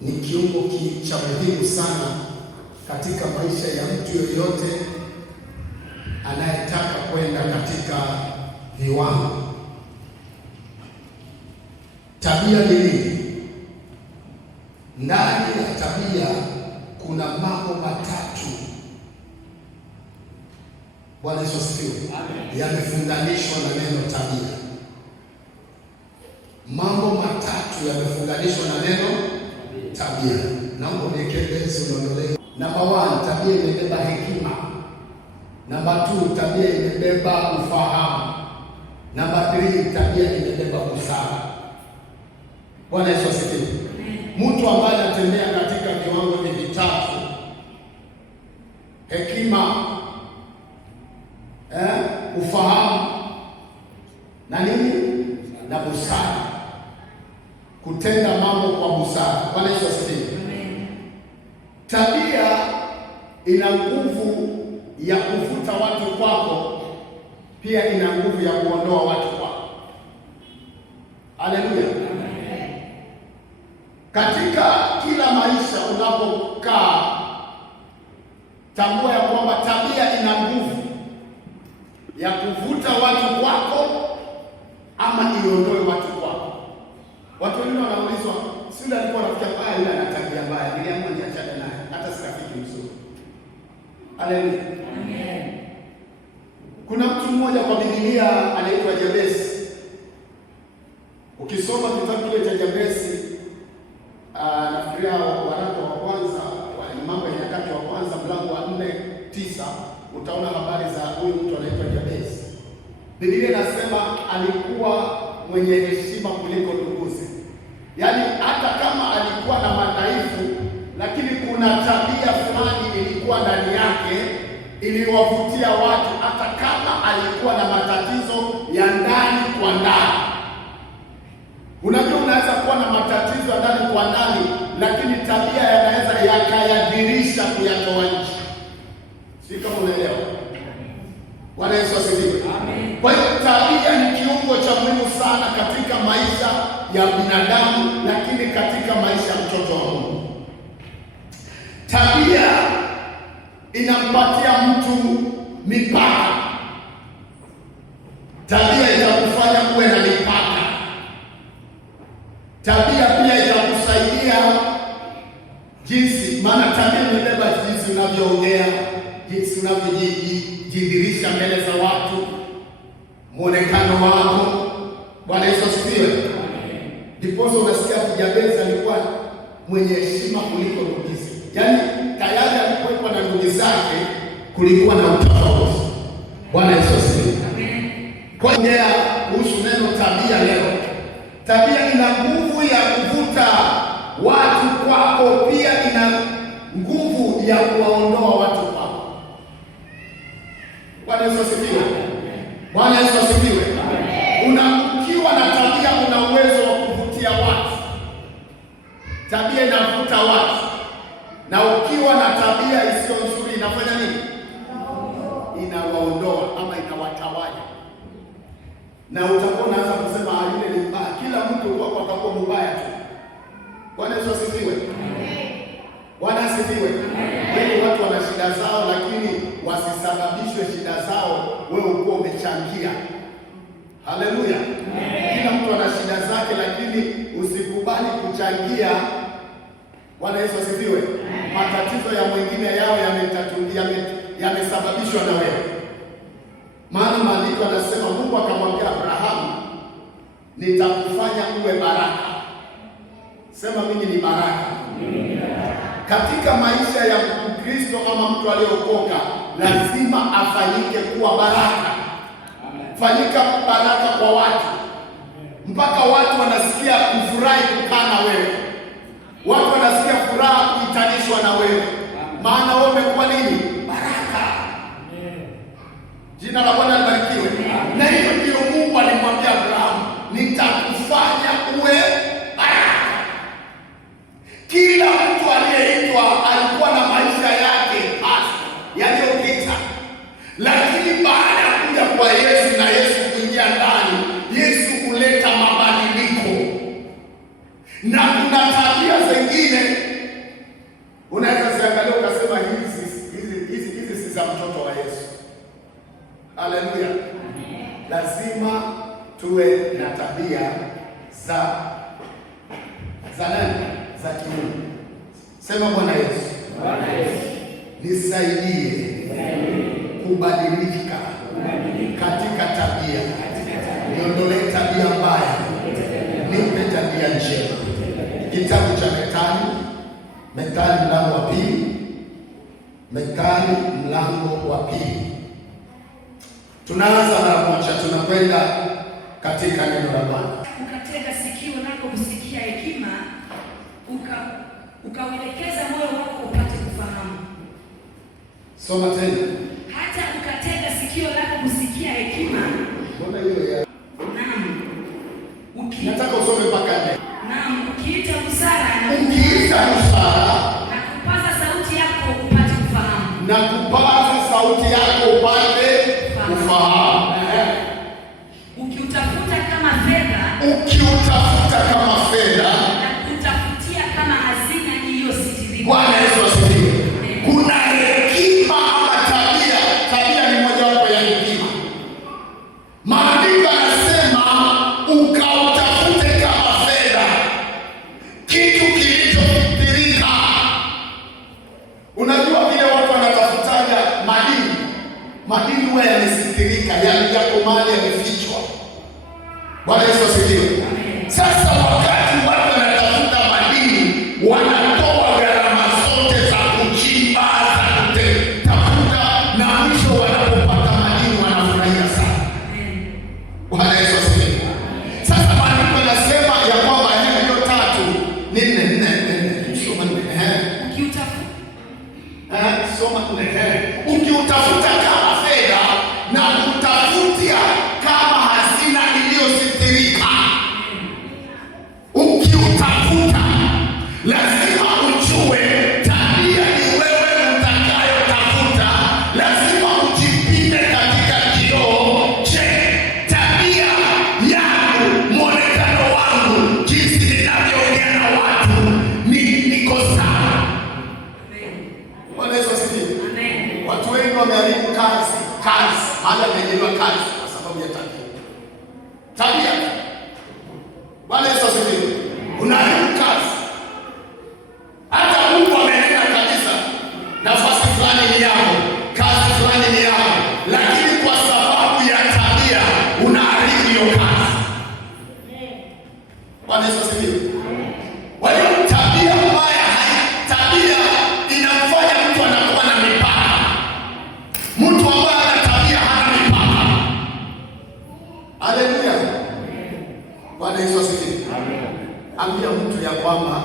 ni kiungo cha muhimu sana katika maisha ya mtu yoyote anayetaka kwenda katika viwango. Tabia ni nini? Ndani ya tabia kuna mambo matatu. Bwana Yesu asifiwe. Yamefunganishwa na neno tabia. Mambo matatu yamefunganishwa na neno tabia. Naomba niekebeze unaondolee. Namba 1, tabia imebeba hekima. Namba 2, tabia imebeba ufahamu. Namba 3, tabia imebeba busara. Bwana Yesu asifiwe. Mtu ambaye anatembea katika viwango hivi vitatu, hekima, ufahamu na nini? Na busara. Kutenda mambo kwa busara. Bwana Yesu asifiwe. Tabia ina nguvu ya kuvuta watu kwako, pia ina nguvu ya kuondoa watu kwako. Haleluya. Katika kila maisha unapokaa, tambua ya kwamba tabia ina nguvu ya kuvuta watu kwako ama iondoe watu kwako. Watu wengine wanaulizwa, si yule alikuwa anafikia mbaya, yule ana tabia mbaya, niliamua niachane naye, hata sikafiki mzuri. Haleluya. Amen. Kuna mtu mmoja kwa Biblia anaitwa Jabesi. Ukisoma kitabu kile cha Jabesi, nafikiria waraka wa kwanza, Mambo ya Nyakati wa kwanza mlango wa 4:9, utaona habari za huyu mtu anaitwa Jabesi. Biblia inasema alikuwa mwenye heshima kuliko nduguze. Yaani hata kama alikuwa na madhaifu, lakini kuna tabia fulani ilikuwa ndani yake iliwavutia watu, hata kama alikuwa na matatizo ya ndani kwa ndani. Unajua, unaweza kuwa na matatizo ya ndani kwa ndani, lakini tabia yanaweza yakayadhirisha kuyatoa nje. Si kama unaelewa? Bwana Yesu asifiwe. Amen. Kwa hiyo tabia ni kiungo cha muhimu sana katika maisha ya binadamu, lakini katika maisha ya mtoto wa Mungu. Tabia inampatia mtu mipaka. Tabia itakufanya kuwe na mipaka. Tabia pia itakusaidia jinsi, maana tabia imebeba jinsi unavyoongea, jinsi unavyojidhihirisha mbele za watu, muonekano wako. Bwana Yesu asifiwe. Ndiposa unasikia Jabesi alikuwa mwenye heshima kuliko nduguze. Yaani tayari alipokuwa na ndugu zake kulikuwa na utofauti. Bwana Yesu asifiwe. Kwa hiyo kuhusu neno tabia leo. Tabia ina nguvu ya kuvuta watu kwako, pia ina nguvu ya kuwaondoa watu kwako. Bwana Yesu asifiwe. Bwana Yesu asifiwe. Ukiwa na tabia una uwezo wa kuvutia watu. Tabia inavuta watu. Na ukiwa na tabia isiyo nzuri inafanya nini? Inawaondoa ama inawatawanya. Na utakuwa unaanza kusema yule ni mbaya. Kila mtu wako atakuwa mbaya tu. Bwana Yesu asifiwe. Bwana asifiwe. Wengi watu wana shida zao, lakini wasisababishwe shida zao wewe uko umechangia. Haleluya. Kila mtu ana shida zake, lakini usikubali kuchangia. Bwana Yesu asifiwe. Matatizo ya mwingine yao yamesababishwa na wewe. Maana maandiko yanasema Mungu akamwambia Abrahamu, nitakufanya uwe baraka. Sema mimi ni baraka. Katika maisha ya Mkristo ama mtu aliyeokoka, lazima afanyike kuwa baraka. Fanyika baraka kwa watu, mpaka watu wanasikia kufurahi kukaa na wewe. Watu wanasikia furaha kuitanishwa na wewe, maana wewe umekuwa nini? Baraka. Jina la Bwana libarikiwe. Na hiyo ndio Mungu alimwambia Abrahamu, nitakufanya uwe baraka. Kila mtu aliyeitwa alikuwa na maisha yake hasa yaliyopita, lakini baada ya kuja kwa Yesu na Yesu kuingia ndani, Yesu kuleta mabadiliko. Na kuna tabia zingine nyingine unaweza ziangalia ukasema hizi si za mtoto wa Yesu. Haleluya! Lazima tuwe na tabia za nani? Za kimungu. Sema Bwana Yesu, nisaidie kubadilika katika tabia, niondolee tabia mbaya, nipe tabia njema. Kitabu cha Methali mlango wa pili, Methali mlango wa pili. Tunaanza mara moja, tunakwenda katika neno la Bwana. Ukatega sikio lako kusikia hekima, ukauelekeza moyo wako upate kufahamu. Soma tena. Hata ukatega sikio lako kusikia hekima. Mbona hiyo ya? Naam. Nataka usome mpaka nne. Naam, ukiita busara na kupaza sauti yako upate kufahamu. Na kupaza sauti yako upate kufahamu. Ukiutafuta kama fedha na kutafutia kama hazina iliyositirika. Bwana Yesu asifiwe. Kuna hekima ama tabia ni moja wapo ya hekima. Maandiko yanasema ukautafute kama fedha, kitu kilichofitirika. Unajua vile watu wanatafutaga madini huwa yamesitirika, yako mali yamefichwa. Bwana Yesu asifiwe. Sasa wakati watu wanatafuta madini, wanatoa gharama zote za kuchimba, za kutafuta, na mwisho wanapopata madini wanafurahia sana. Bwana Yesu asifiwe. Sasa maandiko yanasema ya kwamba hiyo tatu ni nne. Soma nne. Ukiutafuta kama fedha na kutafutia kama hazina iliyositirika. Ukiutafuta lazima ujue tabia ni wewe utakayotafuta. Lazima ujipinde katika kioo. Je, tabia yangu, mwonekano wangu, jinsi ninavyoongea na watu niko sawa? Bwana Yesu asifiwe. Watu wengi wameharibu kazi, maana wameajiriwa kazi kwa sababu ya tabia. Bwana Yesu asifiwe. Unaharibu kazi. Hata Mungu amenena kabisa, nafasi fulani ni yako, kazi fulani ni yako, lakini kwa sababu ya tabia unaharibu hiyo kazi. Bwana Yesu asifiwe. Kwa hiyo tabia mbaya, tabia inamfanya mtu anakuwa na mipaka. Mtu ambaye ana tabia hana mipaka. Haleluya. Bwana Yesu asifiwe. Ambia mtu ya kwamba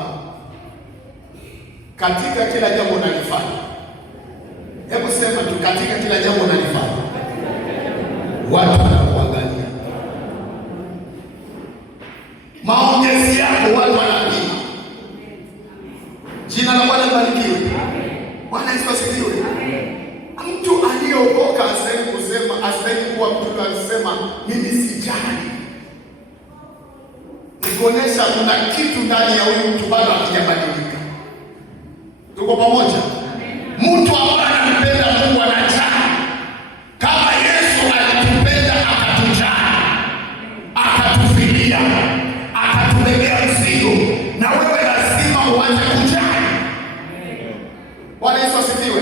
katika kila jambo unalifanya, hebu sema tu, katika kila jambo unalifanya, watu wanakuangalia. Maongezi yako watu wanapima. Jina la Bwana libarikiwe. Bwana Yesu asifiwe. Mtu aliyeokoka asitaki kuwa mtu anasema mimi sijali. Nikuonesha kuna kitu ndani ya huyu mtu bado hakijabadilika. Tuko pamoja? Mtu ambaye anampenda Mungu anajali. Kama Yesu alitupenda akatujali, akatufilia, akatubebea mzigo, na wewe lazima uanze kujali. Bwana Yesu asifiwe.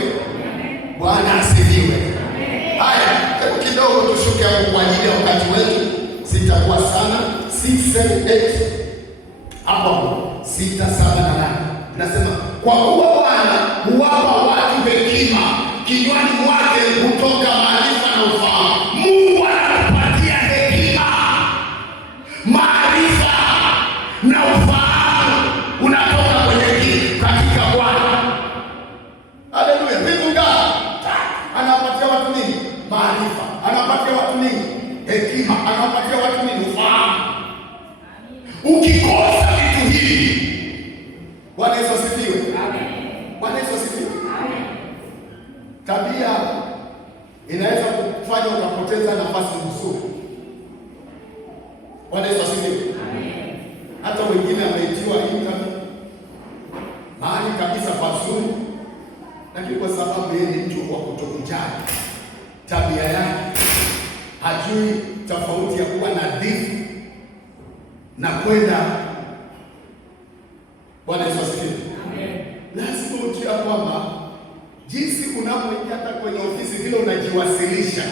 Bwana asifiwe. Haya, hebu kidogo tushuke hapo kwa ajili ya wakati wetu. Sitakuwa sana. 6, 7, 8 hapo 6, 7 na 8. Nasema kwa kuwa Bwana huwapa watu hekima, kinywani mwake hutoka maarifa na ufahamu. Mungu anakupatia hekima, maarifa na ufahamu, unatoka kwenye katika Bwana. Haleluya. Vitu gani anapatia watu? Nini? Maarifa. Anapatia watu nini? Hekima. Anapatia watu nini? Ufahamu. Ukikosa vitu hivi, Bwana Yesu asifiwe. Bwana Yesu asifiwe. Tabia inaweza kufanya ukapoteza nafasi nzuri. Bwana Yesu asifiwe. Hata wengine ameitiwa interview, lakini kwa sababu yeye ni mtu wa kutokujali tabia yake, hajui tofauti ya kuwa nadhifu na kwenda. Bwana Yesu asifiwe. Amen. Lazima ujue kwamba jinsi unapoingia hata kwenye ofisi vile unajiwasilisha.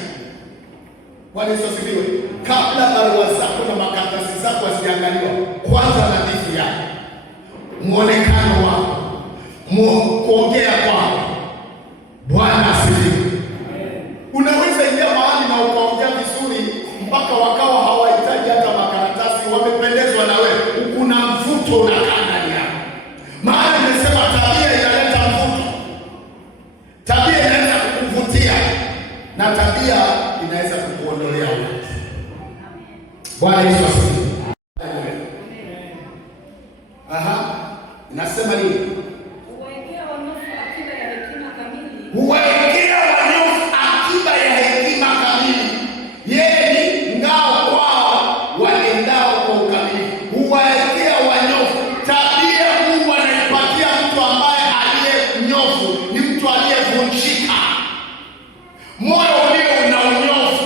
Bwana Yesu asifiwe. Kabla barua zako na makaratasi zako hazijaangaliwa, kwanza nadhifu yako, muonekano wako, kuongea kwako. Bwana asifiwe. Unaweza ingia mahali na ukaongea vizuri mpaka wakawa hawahitaji hata makaratasi, wamependezwa na wewe, kuna mvuto unakaa ndani yako. Maana nimesema tabia inaleta mvuto, tabia inaweza kukuvutia na tabia inaweza kukuondolea watu. Bwana Yesu asifiwe. Nasema nini? Huwaekea wanyofu akiba ya hekima kamili. Huwaekea wanyofu akiba ya hekima kamili. Yeye ni ngao kwao waendao kwa ukamilifu. Huwaekea wanyofu. Tabia Mungu anaipatia mtu ambaye aliye mnyofu ni mtu aliyevunjika, moyo ulio una unyofu,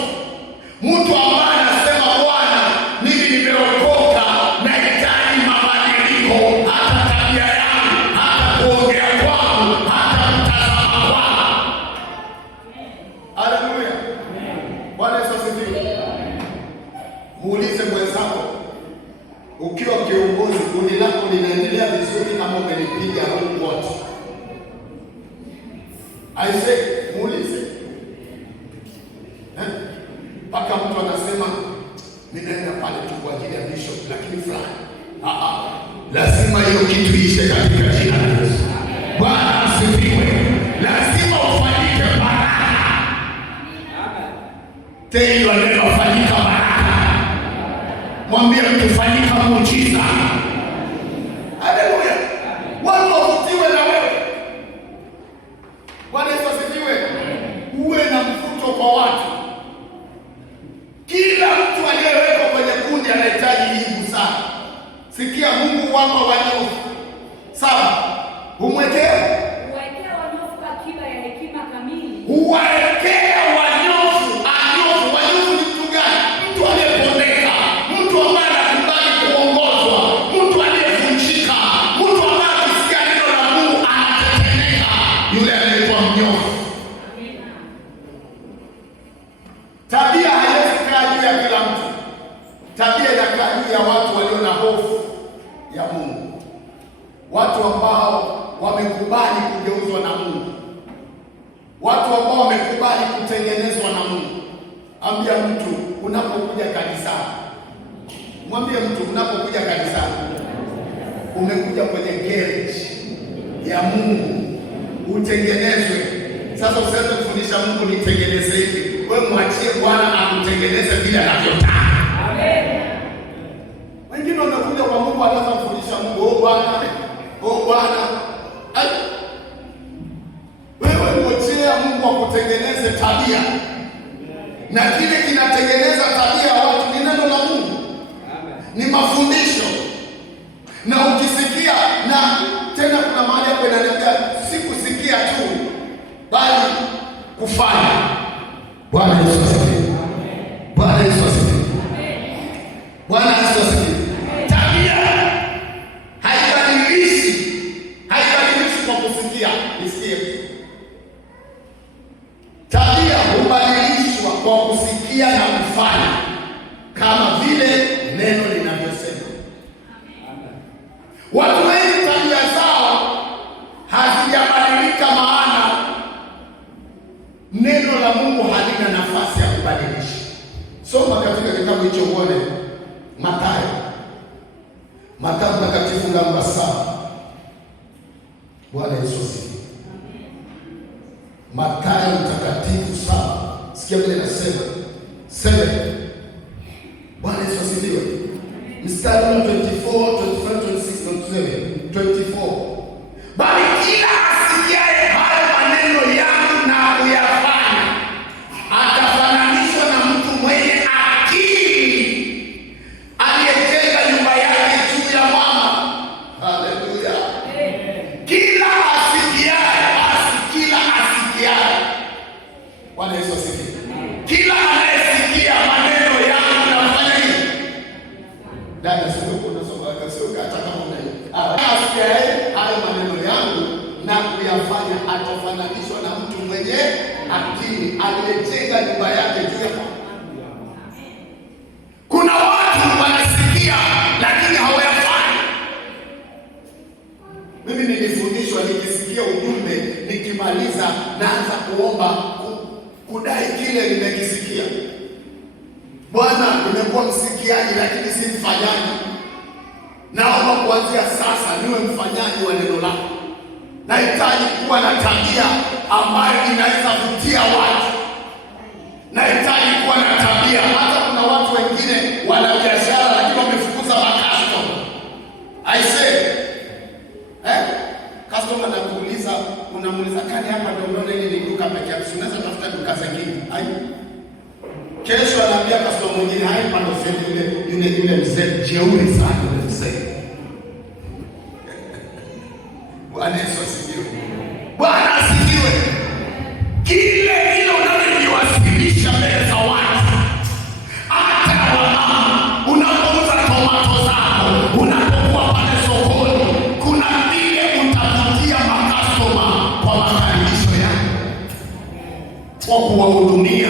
mtu ambaye anasema Bwana, mimi nimeokoka, nahitaji mabadiliko, hata tabia yangu, hata kuongea kwangu, hata mtazama kwangu. Haleluya. Bwana Yesu asifiwe. Muulize mwenzako, ukiwa kiongozi, kundi lako linaendelea vizuri kama umelipiga rungu wote? Aise, muulize. Mpaka mtu anasema ninaenda pale tu kwa ajili ya bishop, lakini fulani. Lazima hiyo kitu ishe katika jina la Yesu. Bwana asifiwe. Lazima ufanyike baraka. Tendo neno fanyika baraka. Mwambie mtu fanyika muujiza. Haleluya. Watu wavutiwe na wewe. Bwana Yesu asifiwe. Uwe na mvuto kwa watu. Kila mtu aliyewekwa kwenye kundi anahitaji hii busara. Sikia, Mungu wapa wanyofu. Sawa? Huwaekea wanyofu akiba ya hekima kamili. Huwaekea wanyofu. Wanyofu ni mtu gani? Mtu aliyepondeka, mtu ambaye anakubali kuongozwa, mtu aliyevunjika, mtu ambaye akisikia neno la Mungu anatetemeka. Yule anaitwa mnyofu. Tabia haiwezi kaa juu ya kila mtu. Tabia inakaa juu ya watu walio na hofu ya Mungu, watu ambao wamekubali kugeuzwa na Mungu, watu ambao wamekubali kutengenezwa na Mungu. Ambia mtu unapokuja kanisani, mwambie mtu unapokuja kanisani, umekuja kwenye garage ya Mungu, utengenezwe. Sasa usianze kufundisha Mungu nitengeneze hivi. Wewe mwachie Bwana amtengeneze vile anavyotaka. Amen. Wengine wanakuja kwa Mungu anaanza kufundisha Mungu, oh Bwana. Wewe mwachie Mungu akutengeneze tabia. Na kile kinatengeneza tabia ya watu ni neno la Mungu. Amen. Ni mafundisho. Na ukisikia, na tena kuna mahali hapo inaniambia si kusikia tu, bali kufanya. Bwana Yesu asifiwe. Bwana Yesu asifiwe. Bwana Yesu asifiwe. Tabia haibadilishi kwa kusikia. Nisikie. Tabia hubadilishwa kwa kusikia na kufanya, kama vile neno linavyosema. Watu wengi tabia zao hazijabadilika, maana neno la Mungu halina nafasi ya kubadilisha. Soma katika kitabu hicho uone Mathayo Mtakatifu namba 7. Bwana Yesu asifiwe. Mathayo Mtakatifu 7. Sikia vile nasema. 7. Bwana Yesu asifiwe. Mstari wa 24, 25, 26 na 24. Bali kila asikiaye hayo maneno yangu na kuyafanya atafananishwa na mtu mwenye akili aliyejenga nyumba yake juu ya mwamba. Haleluya. Kila asikiaye, kila nini? Aliyejenga nyumba yake juu ya. Kuna watu wanasikia lakini hawayafanyi. Mimi nilifundishwa nikisikia ujumbe nikimaliza naanza kuomba kudai kile nimekisikia. Bwana, nimekuwa msikiaji lakini si mfanyaji. Naomba kuanzia sasa niwe mfanyaji wa neno lako. Nahitaji kuwa na tabia ambayo inaweza kuvutia watu. Nahitaji kuwa na tabia. Hata kuna watu wengine wana biashara lakini wamefukuza customer. I say, customer anakuuliza, unamuuliza kani hapa ndio unaona ile ni duka pekee yake. Unaweza tafuta duka zingine. Kesho anaambia customer mwingine hapa ndio yule mzee jeuri sana yule mzee. Bwana Yesu asifiwe. Bwana asifiwe. Kile unachowasilisha mbele za watu, hata wamama, unapouza tomato zako, unapokuwa pale sokoni, kuna vile utavutia makastoma kwa makaribisho yako, kwa kuwahudumia,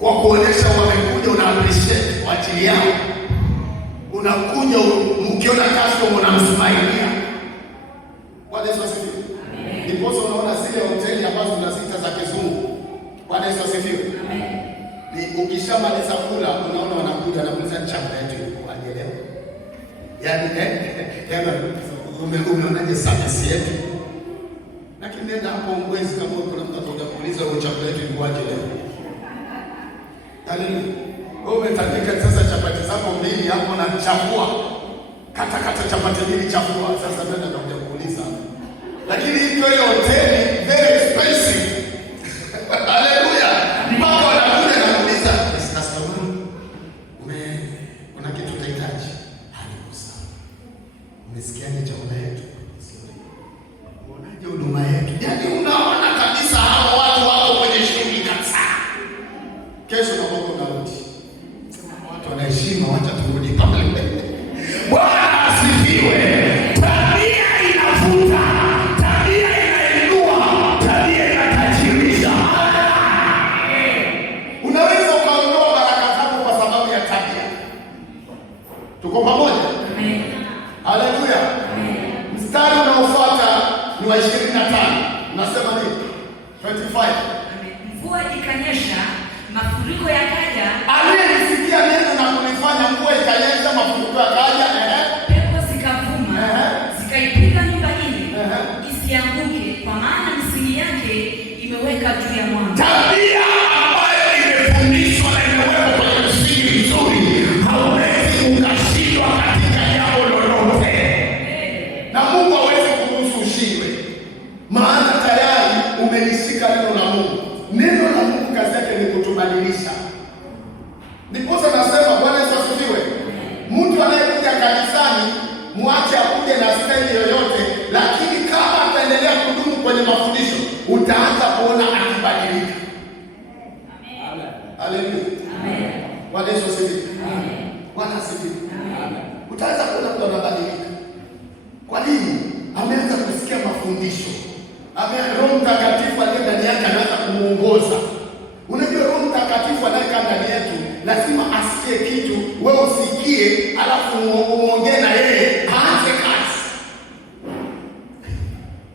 kwa kuonesha wamekuja, una appreciate kwa ajili yao. Unakuja mkiona customer unamsmailia. Bwana Yesu asifiwe. Ndipo unaona zile hoteli ambazo tunazita za kizungu. Bwana Yesu asifiwe. Ni ukishamaliza kula unaona wanakuja na kuuliza chakula yetu ilikuwaje leo? Yaani umeonaje service yetu? Lakini nenda hapo mwezi kama kuna mtu atakuja kuuliza chakula yetu ilikuwaje leo? Yaani wewe umetandika sasa chapati zako mbili hapo na chafua. Kata chapati mbili chafua. Sasa nenda nakuja kuuliza. Lakini hiyo hoteli very expensive. Haleluya. Mpaka wanakuja na kuuliza, "Sasa kuna kitu unahitaji?" Hapo sawa. Umesikiaje chakula yetu? Unaje huduma yetu? Yaani unaona kabisa hao watu wako kwenye shughuli kabisa. Kesho na wako narudi. Watu wanaheshima, wacha turudi pale. Bwana asifiwe. Tabia inavuta. Tuko pamoja? Amen. Haleluya. Amen. Mstari unaofuata ni wa 25. Nasema nini? 25. Amen. Mvua ikanyesha, mafuriko yakaja. Aliyesikia neno na kulifanya, mvua ikanyesha, mafuriko yakaja, pepo zikavuma, zikaipiga nyumba ile, isianguke, kwa maana misingi yake imeweka juu ya mwamba. Tabia ambayo imefundishwa na imewekwa kwenye msingi mzuri, hauwezi ukashindwa katika jambo lolote. Na Mungu hawezi kuruhusu ushindwe. Maana tayari umelishika neno la Mungu. Neno la Mungu kazi yake ni kutubadilisha. Ndipo nasema Bwana Yesu asifiwe. Mtu anayekuja kanisani muache akuje na staili yoyote, lakini kama ataendelea kudumu kwenye mafundisho, utaanza kuona akibadilika. Amen. Haleluya. Amen. Bwana Yesu asifiwe. Amen. Bwana asifiwe. Amen. Utaanza kuona mtu anabadilika. Kwa nini? Ameanza kusikia mafundisho. Roho Mtakatifu aliye ndani yake anaanza kumuongoza. Unajua Roho Mtakatifu anayekaa ndani yetu lazima asikie kitu, wewe usikie, alafu uongee na yeye, aanze kazi.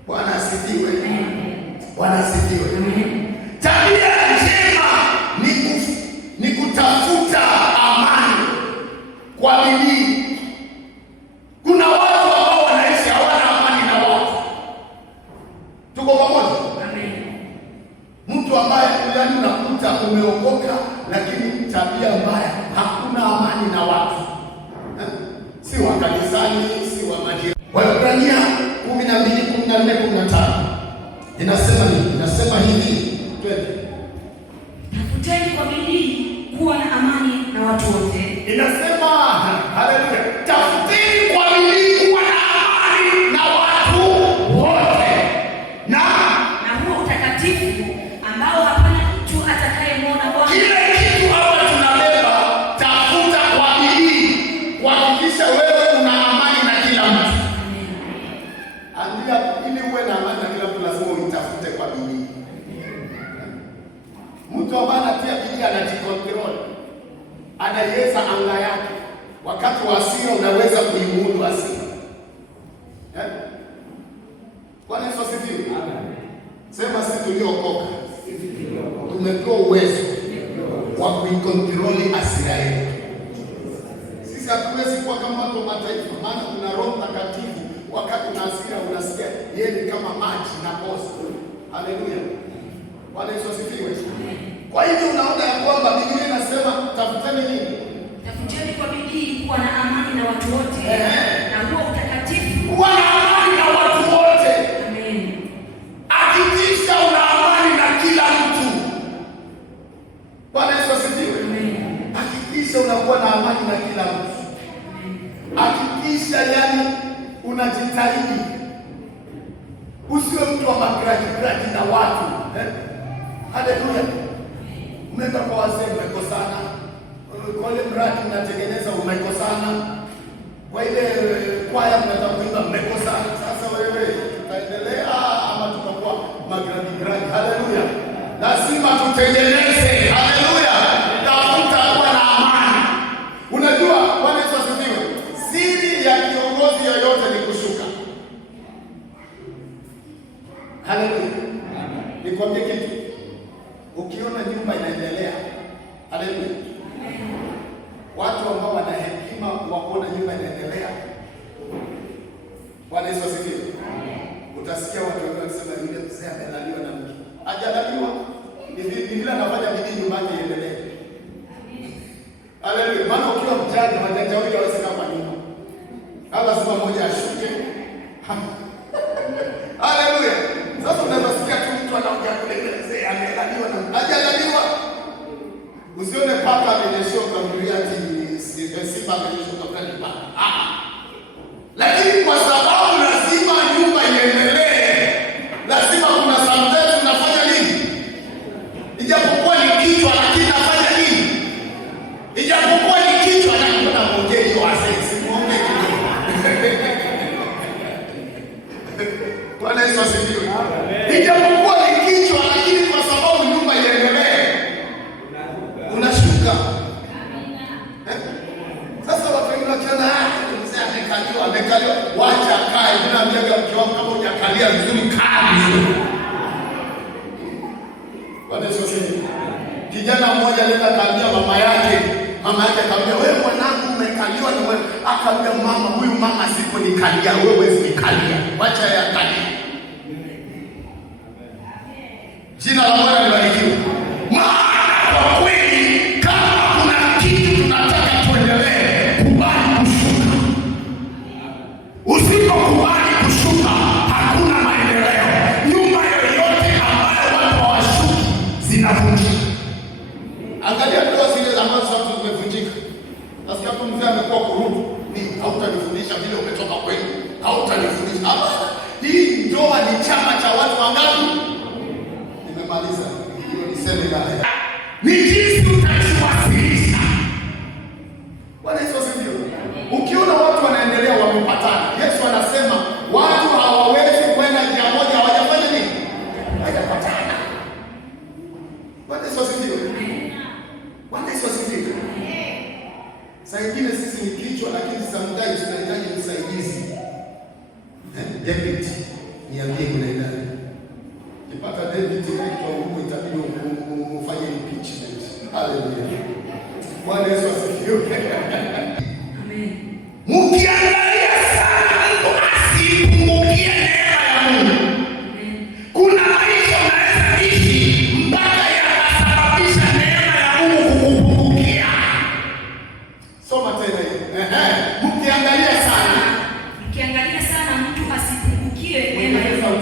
Bwana asifiwe. Bwana asifiwe. Tabia njema ni kutafuta amani kwa bidii. Kuna watu ambao wanaishi hawana amani na watu. Tuko pamoja? Amen. Mtu ambaye fulani unakuta umeokoka lakini tabia mbaya, hakuna amani na watu. Si wa kanisani, si wa majirani. Waebrania 12:14-15. Inasema nini? Inasema hivi. Twende. Tafuteni kwa bidii kuwa na amani na watu wote. Inasema haleluya. Tafuteni kwa bidii kuwa na amani na watu wote. Na huo utakatifu ambao hapana mtu atakayemwona Bwana. Kile kitu hapa tunabeba, tafuta kwa bidii kuhakikisha wewe una amani na kila mtu. Andia ili uwe na amani na kila mtu lazima uitafute kwa bidii. mtu ambaye anatia bidii anajikontrol, anaiweza anga yake. Wakati wa hasira unaweza kuimudu hasira. Bwana Yesu asifiwe. Sema sisi tuliokoka tumepewa uwezo wa kuikontroli hasira yetu. Sisi hatuwezi kuwa kama watu wa mataifa, maana kuna Roho Mtakatifu. Wakati una hasira unasikia yeye ni kama maji na poza. Haleluya. Bwana Yesu asifiwe. Kwa hivyo unaona ya kwamba Biblia inasema tafuteni nini? Tafuteni kwa bidii kuwa na amani na watu wote. Na huo utakatifu. Kuwa na amani na watu wote. Amen. Hakikisha una amani na kila mtu. Bwana Yesu asifiwe. Amen. Hakikisha unakuwa na amani na kila mtu. Hakikisha yani unajitahidi. Usiwe mtu wa magraji na watu. Haleluya. Umeenda kwa wazee umekosana. Kwa ile mradi mnatengeneza umekosana. Kwa ile kwaya mnataka kuimba mmekosana. Sasa wewe tutaendelea ama tutakuwa magraji? Haleluya. Lazima tutengeneze. Haleluya. Tafuta kuwa na amani. Unajua Bwana Yesu asifiwe. Siri ya kiongozi yoyote ni kushuka. Haleluya. Nikwambie kitu. Ukiona nyumba inaendelea, haleluya. Watu ambao wana hekima wa kuona nyumba inaendelea. Bwana Yesu asifiwe. Utasikia watu wengi wakisema yule mzee amelaliwa na mke. Hajalaliwa. Ni vile anafanya bidii nyumbani iendelee. Haleluya. Maana ukiwa mjane wajanja wengi hawezi kama nyumba. Lazima mmoja ashuke. Haleluya. Sasa unaweza sikia tu mtu anaongea kule mzee amelaliwa na hajalaliwa. Usione paka amenyeshoka mriati simba amenyeshoka kani paka. Lakini kwa sababu lazima nyumba iendelee, lazima kuna sometimes unafanya nini? Ijapokuwa ni kichwa lakini nafanya nini? Ijapokuwa ni kichwa na kuna mwongee hiyo asesi. Muongee kidogo. Bwana Yesu asifiwe. Ijapokuwa ni kichwa lakini kwa sababu nyumba iendelee unashuka. Sasa watu wengine wakiona mzee amekaliwa, wacha kae. Unaambia mke wako kama hujakalia vizuri kaa vizuri. Bwana Yesu asifiwe. Kijana mmoja alienda kaambia mama yake akamwambia wewe mwanangu umekaliwa ni wewe. Akamwambia mama, huyu mama asiponikalia wewe huwezi nikalia. Wacha yakalie. Jina la Bwana libarikiwe. Maana kwa kweli kama kuna kitu tunataka tuendelee, kubali kushuka. Usipokubali kushuka hakuna maendeleo. Nyumba yoyote ambayo watu hawashuki zinavunjika. Angalia ndoa zile ambazo watu zimevunjika. Nasikia mtu mzee amekuwa kurudi. Ni hautanifundisha vile umetoka kwenu. Hautanifundisha. Hii ndoa ni chama cha watu wangapi? Nimemaliza. Hiyo ni semina. Ni jinsi utajiwasilisha. Bwana Yesu asifiwe. Ukiona watu wanaendelea wamepatana, Yesu anasema watu hawawezi kwenda njia moja hawajafanya nini? Hawajapatana. Bwana Yesu asifiwe. Bwana Yesu asifiwe. Saa ingine sisi ni kichwa lakini sometimes tunahitaji msaidizi. David, niambie kuna nani? Kipata David kwa huko itabidi ufanye impeachment. Haleluya. Bwana Yesu asifiwe. Amen. Mkiangalia sana mtu asipungukie neema ya Mungu. Kuna maisha unaweza ishi mpaka yakasababisha neema ya Mungu kukupungukia. Soma tena hiyo. Mkiangalia sana mtu asipungukie neema ya Mungu.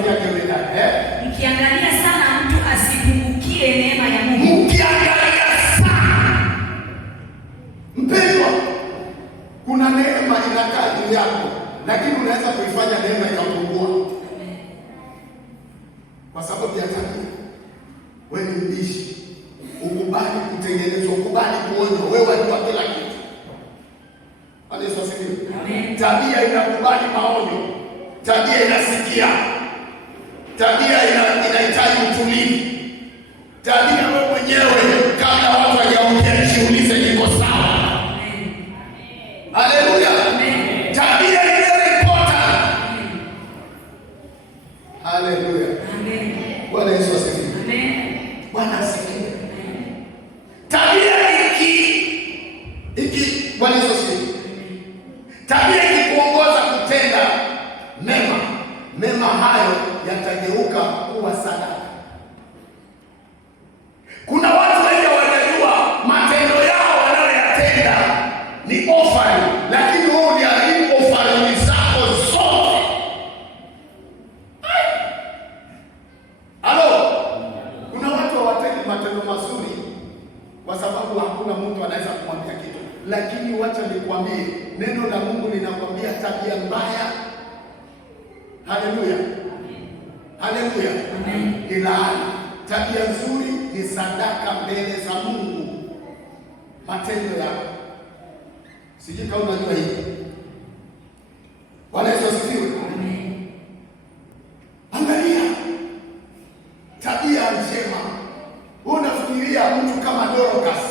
Mkiangalia sana mtu asipungukie neema ya Mungu. Mkiangalia sana. Mpendwa, kuna neema inakaa juu yako, lakini unaweza kuifanya neema ikapungua. Kwa sababu ya tabia. Wewe ni mbishi. Ukubali kutengenezwa, ukubali kuonywa, wewe wajua kila kitu. Bwana Yesu asifiwe. Amen. Tabia inakubali maonyo. Tabia inasikia. Tabia inahitaji utulivu. Tabia wewe mwenyewe kabla watu hawajaongea jiulize niko sawa. Haleluya. Tabia ni very important. Haleluya. Bwana Yesu asifiwe. Bwana asifiwe. Tabia iki Bwana Yesu asifiwe. Tabia ikikuongoza kutenda mema, mema hayo yatageuka kuwa sadaka. Kuna watu wengi wanajua matendo yao wanayoyatenda ni offering, lakini wewe unaharibu offering zako zote. Halo, kuna watu hawatendi matendo mazuri kwa sababu hakuna mtu anaweza kumwambia kitu, lakini wacha nikwambie, neno la Mungu linakwambia tabia mbaya, haleluya, haleluya, ni laana. Tabia nzuri ni sadaka mbele za Mungu. Matendo yako, sijui kama unajua hivi. Bwana Yesu asifiwe. Angalia tabia njema. Wewe unafikiria mtu kama Dorcas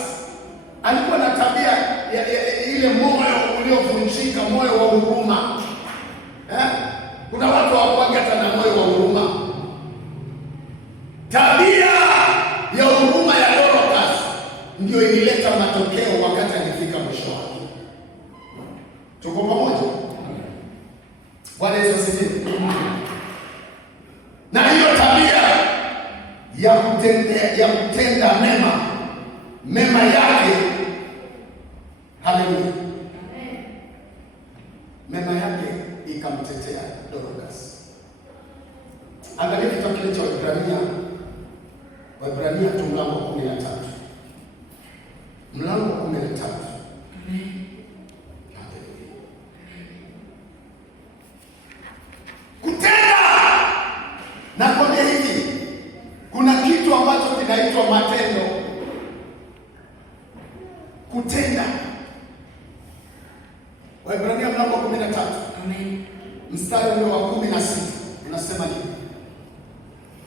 alikuwa na tabia ya ile moyo uliovunjika, moyo wa huruma. Kuna watu hawakuwa hata na moyo wa huruma. Tabia ya huruma ya Dorcas ndio ilileta matokeo wakati alifika mwisho wake. Tuko pamoja? Bwana Yesu asifiwe. Na hiyo tabia ya kutenda mema yake, haleluya, mema yake ikamtetea Dorcas. Angalia kitabu kile cha Waebrania tu mlango wa 13. Mlango wa 13. Kutenda. Na kwa hivi kuna kitu ambacho kinaitwa matendo. Kutenda. Waebrania mlango wa 13. Amen. Mstari wa 16 unasema nini?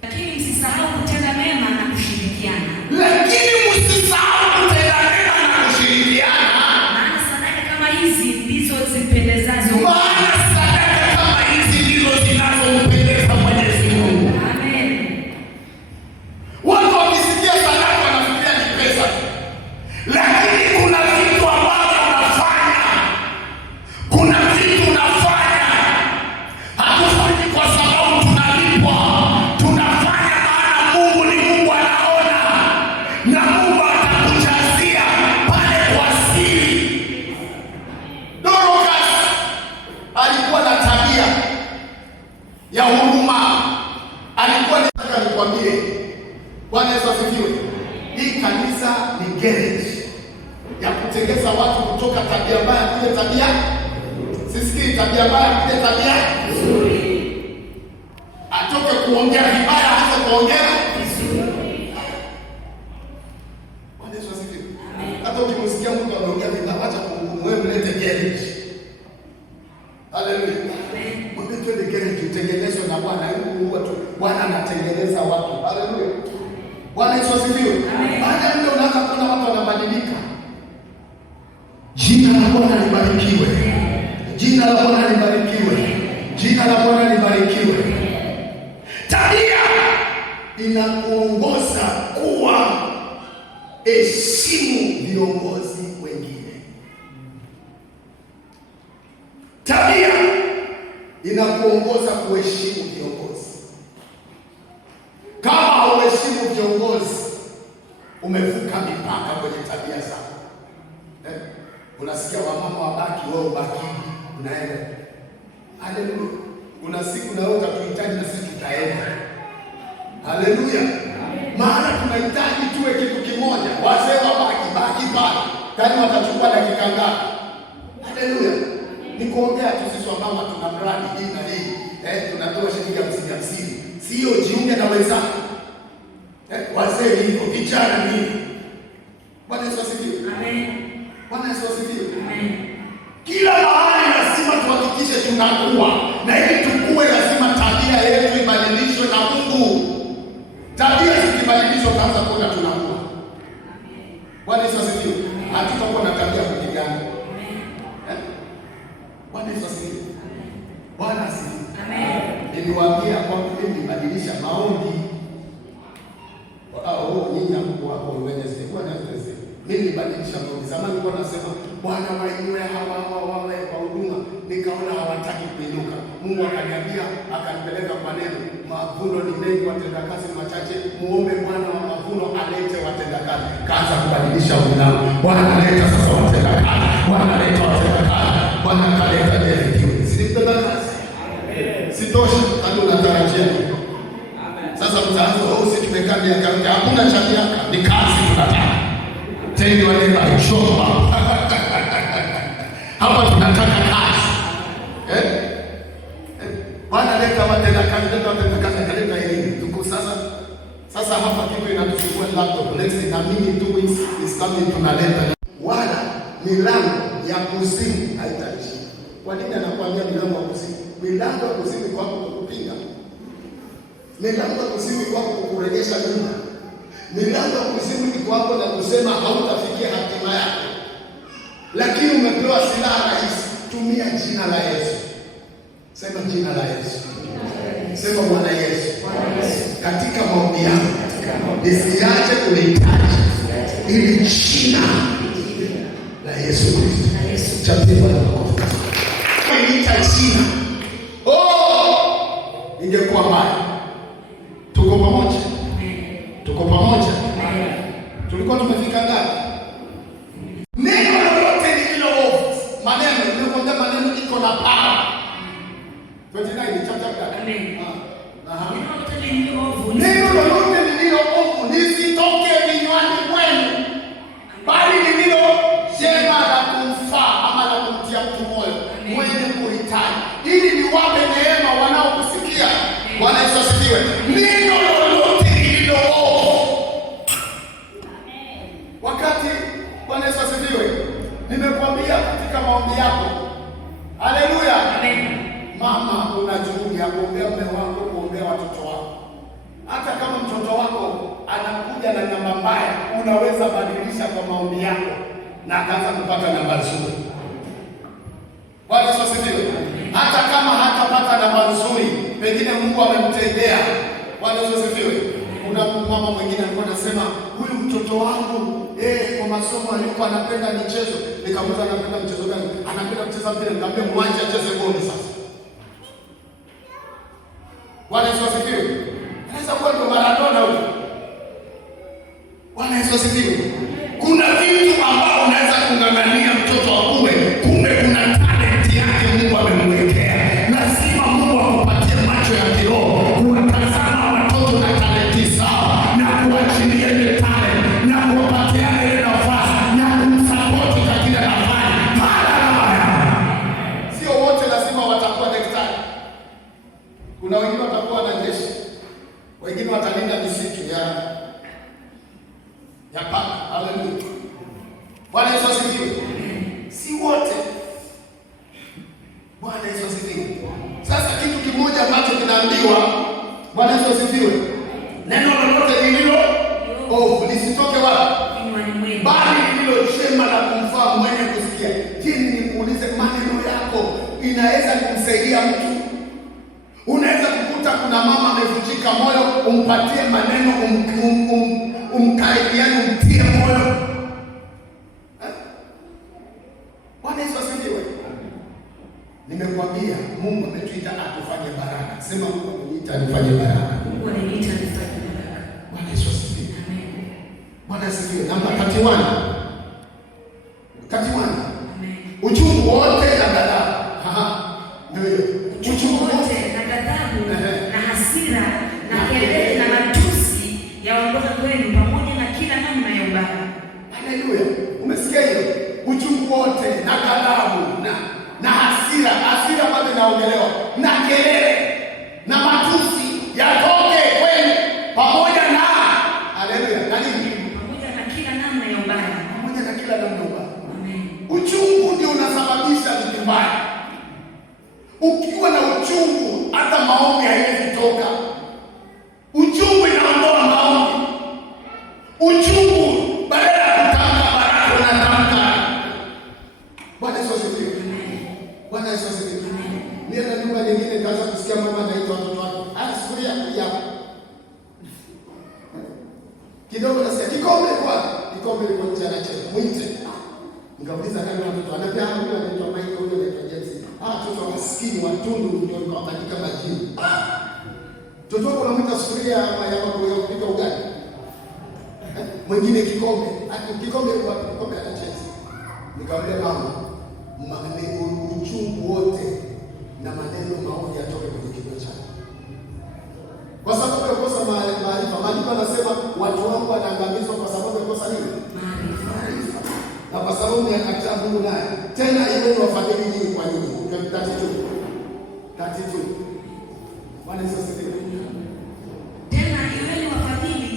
Lakini msisahau kutenda mema na kushirikiana. Lakini msisahau kutenda mema na kushirikiana. Maana sadaka kama hizi ndizo zimpendezazo. Maana sadaka kama hizi ndizo zinazompendeza Mwenyezi Mungu. Amen. Watu wakisikia sadaka wanafikiria ni pesa tu. Lakini kuna vitu ambavyo unafanya. Kuna vitu unafanya. Hatufanyi kwa sababu tunalipwa. Tunafanya maana Mungu ni Mungu anaona. Na Mungu atakujazia pale kwa siri. Dorcas alikuwa na tabia ya huruma. Alikuwa nataka nikwambie, Bwana Yesu asifiwe. Hii kanisa ni garage ya kutengeza watu kutoka tabia mbaya kuja tabia. Sisikii tabia mbaya kuja tabia nzuri. Atoke kuongea vibaya hata kuongea vizuri. Bwana Yesu asifiwe. Hata ukimsikia mtu anaongea vibaya acha kumwewe mlete garage. Haleluya. Mwambie twende garage utengenezwe na Bwana. Hebu watu Bwana anatengeneza watu. Haleluya. Bwana Yesu asifiwe. Baada ya muda unaanza kuona watu wanabadilika. Jina la Bwana libarikiwe. Jina la Bwana libarikiwe. Jina la Bwana libarikiwe. Tabia inakuongoza kuwa heshimu viongozi wengine. Tabia inakuongoza kuheshimu viongozi. Kama hauheshimu viongozi, umevuka mipaka kwenye tabia zako. Unasikia wamama wabaki, wewe ubaki, unaenda. Haleluya. Kuna siku na wewe utatuhitaji na sisi tutaenda. Haleluya. Maana tunahitaji tuwe kitu kimoja. Wazee wabaki, baki pale. Kani watachukua dakika ngapi? Haleluya. Nikuongea tu sisi wamama tuna mradi hii na hii. Tunatoa shilingi 50. Sio jiunge na wenzako. Wazee hivyo, vijana nini? Bwana Yesu asifiwe. Amen. Bwana Yesu asifiwe. Amen. Kila mahali lazima tuhakikishe tunakuwa. Na ili tukue lazima tabia yetu ibadilishwe na Mungu. Tabia zikibadilishwa kanisa utaanza kuona tunakuwa. Bwana Yesu asifiwe. Hatutakuwa na tabia kupigana. Bwana Yesu asifiwe. Bwana asifiwe. Amen. Niliwaambia kwamba mimi nibadilisha maombi. Nyinyi hapo Wednesday. Bwana asifiwe. Mimi nibadilisha maombi. Zamani nilikuwa nasema Bwana wainue hawa wawe kwa huduma. Nikaona hawataki kuinuka. Mungu akaniambia, akanipeleka kwa neno, mavuno ni mengi, watendakazi machache. Muombe Bwana wa mavuno alete watendakazi. Kaanza kubadilisha unao. Bwana analeta sasa watendakazi. Bwana analeta watendakazi. Bwana analeta ndio. Sitendakazi. Sitosha hadi unatarajia. Sasa mtaanza sisi tumekaa miaka mingi, hakuna cha miaka, ni kazi tunataka. Tendo wale balichoma. Hapa tunataka kazi. Bwana leta watendakazi, leta watendakazi, kaleta elimu. Tuko sasa hapa kitu inatuchukua laptop. Next na mimi 2 weeks is coming tunaleta. Wala milango ya kuzimu haitaishi. Kwa nini anakuambia milango ya kuzimu? Milango ya kuzimu kwa kupinga. Milango ya kuzimu kwa kukurejesha nyuma. Milango ya kuzimu ni kwako na kusema hautafikia hatima yako. Lakini umepewa silaha rahisi. Tumia jina la Yesu. Sema jina la Yesu. Sema Bwana Yesu. Katika maombi yangu nisiache kulitaja ili jina la Yesu Kristo. Chapima na makofi. Niita jina. Ingekuwa mbaya. Tuko pamoja. Tuko pamoja. Tulikuwa tumefika ngapi? Neno lolote lililo ovu. Maneno, nimekwambia maneno iko na power. 29 chapter gani? Amen. Neno lolote lililo ovu lisitoke vinywani mwenu, bali lililo jema la kumfaa ama la kumtia mtu moyo mwenye kuhitaji, ili niwape neema wanaokusikia. Bwana Yesu asifiwe. Neno lolote lililo ovu. Wakati Bwana Yesu asifiwe, nimekwambia katika maombi yako. Haleluya. Amen. Mama, una juhudi ya kuombea mume wako, kuombea watoto wako. Hata kama mtoto wako anakuja na namba mbaya, unaweza badilisha kwa maombi yako na akaanza kupata namba nzuri. Bwana Yesu asifiwe. Hata kama hatapata namba nzuri, pengine Mungu amemtendea. Bwana Yesu asifiwe. Kuna mama mwingine alikuwa anasema, huyu mtoto wangu kwa masomo alikuwa anapenda michezo. Nikamuuliza anapenda mchezo gani? Anapenda kucheza mpira. Nikamwambia mwache acheze goli sasa. Bwana Yesu asifiwe. Anaweza kuwa ndo Maradona huyo. Bwana Yesu asifiwe. Kuna vitu ambao unaweza kung'ang'ania mtoto akuwe, kumbe kuna talent yake Mungu amemwekea. Lazima Mungu akupatie macho ya kiroho kuwatazama watoto na talenti zao na kuachilia ile talent na kuwapatia ile nafasi na kumsapoti katika nafasi. Sio wote lazima watakuwa daktari. Kuna wengine watakuwa na jeshi. Wengine watalinda misitu ya paka. Haleluya. Bwana Yesu asifiwe. Si wote. Bwana Yesu asifiwe. Sasa kitu kimoja ambacho kinaambiwa, Bwana Yesu asifiwe. Neno lolote lililo ovu lisitoke wapi? Bali lililo jema la kumfaa mwenye kusikia. Jini nikuulize, maneno yako inaweza kumsaidia mtu? Unaweza kukuta kuna mama amevunjika moyo, umpatie maneno, umkaidiane, umtie moyo. Bwana Yesu asifiwe. Nimekwambia Mungu ametuita atufanye baraka. Sema Mungu ameniita nifanye baraka. Mungu ameniita nifanye baraka. Bwana Yesu asifiwe. Amen. Bwana asifiwe. Namba 31. Amen. Uchungu wote na ghadhabu. Ndio. Uchungu wote na ghadhabu na hasira na kelele na matusi yaondoka kwenu pamoja na kila namna ya ubaya. Haleluya. Umesikia hiyo? Uchungu wote na ghadhabu na hasira bado inaongelewa, na kelele na matusi yatoke kwenu pamoja na haleluya. Na nini? Pamoja na kila namna ya ubaya. Pamoja na kila namna ya ubaya. Amen. Uchungu ndio unasababisha vitu mbaya. Ukiwa na uchungu hata maombi haiwezi toka. Uchungu inaondoa maombi. Nilienda nyumba nyingine nikaanza kusikia mama anaita watoto wake. Sufuria ya. Kidogo nasikia kikombe kwa. Kikombe liko nje anacheza. Mwite. Nikauliza kama watoto anaambia huyu anaitwa Michael, huyu anaitwa James. Watoto maskini watundu ndio katika majini. Mtoto wako unamwita sufuria ya kupika ugali. Mwingine kikombe. Kikombe anacheza. Nikamwambia mama, uchungu wote na maneno maovu yatoke kwenye kinywa chako. Kwa sababu ya kukosa maarifa. Maandiko yanasema watu wangu wanaangamizwa kwa sababu ya kukosa nini? Maarifa. Na kwa sababu ya kataa Mungu naye. Tena iwe ni wafadhili nyinyi kwa nyinyi. 32. Bwana Yesu asifiwe. Tena iwe ni wafadhili